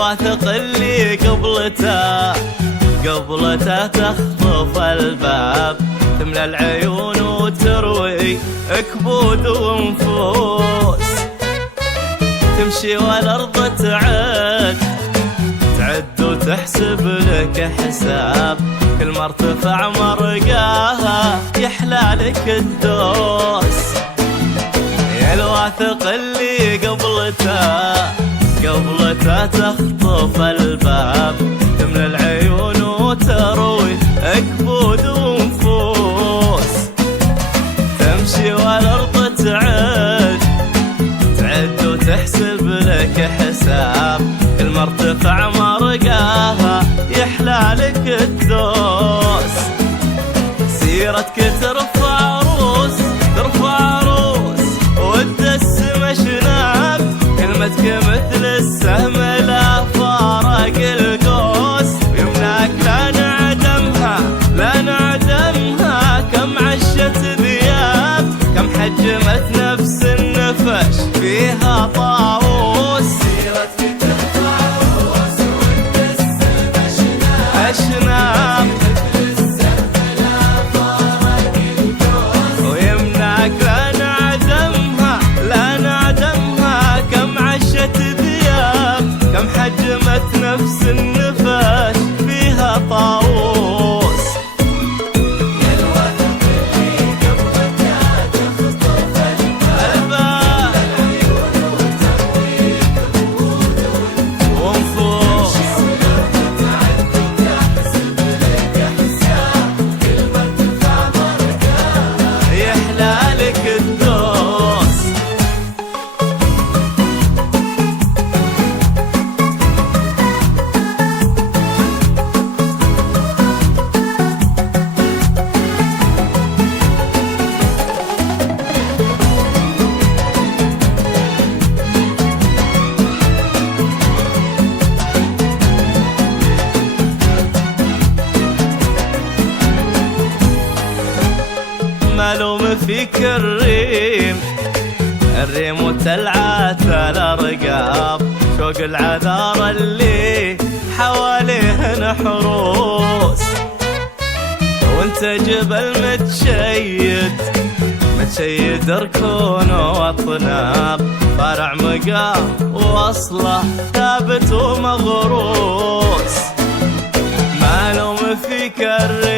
الواثق اللي قبلته تخطف الباب، تملى العيون وتروي كبود ونفوس، تمشي والارض تعد وتحسب لك حساب، كل ما ارتفع مرقاها يحلى لك الدوس. يا الواثق اللي قبلته تخطف الباب، تملى العيون وتروي كبود ونفوس، تمشي والارض تعد وتحسب لك حساب، كل ما ارتفع مرقاها يحلى لك الدوس. سيرتك ترفع عروس وتدس مشناب، كلمتك مثل السهم لا فارق القوس، يمناك لا نعدمها كم عشت ذياب، كم حجمت نفس النفش فيها طاووس. سيرتك ترفع عروس وتدس أشناب مثل السهم لا فارق القوس، ويمناك لا نعدمها كم عشت ذياب، كم حجمت نفس النفش فيها طاووس. يا الواثق اللي قبلته تخطف الباب، العيون وتروي كبود ونفوس، والارض تعد وتحسب لك حساب، كل ما ارتفع مرقاها يحلى لك الدوس. ملوم فيك الريم وتلعات الارقاب، شوق العذار اللي حواليه نحروس، وانت جبل متشيد ركون واطناب، فرع مقام واصله ثابت ومغروس. ملوم فيك الريم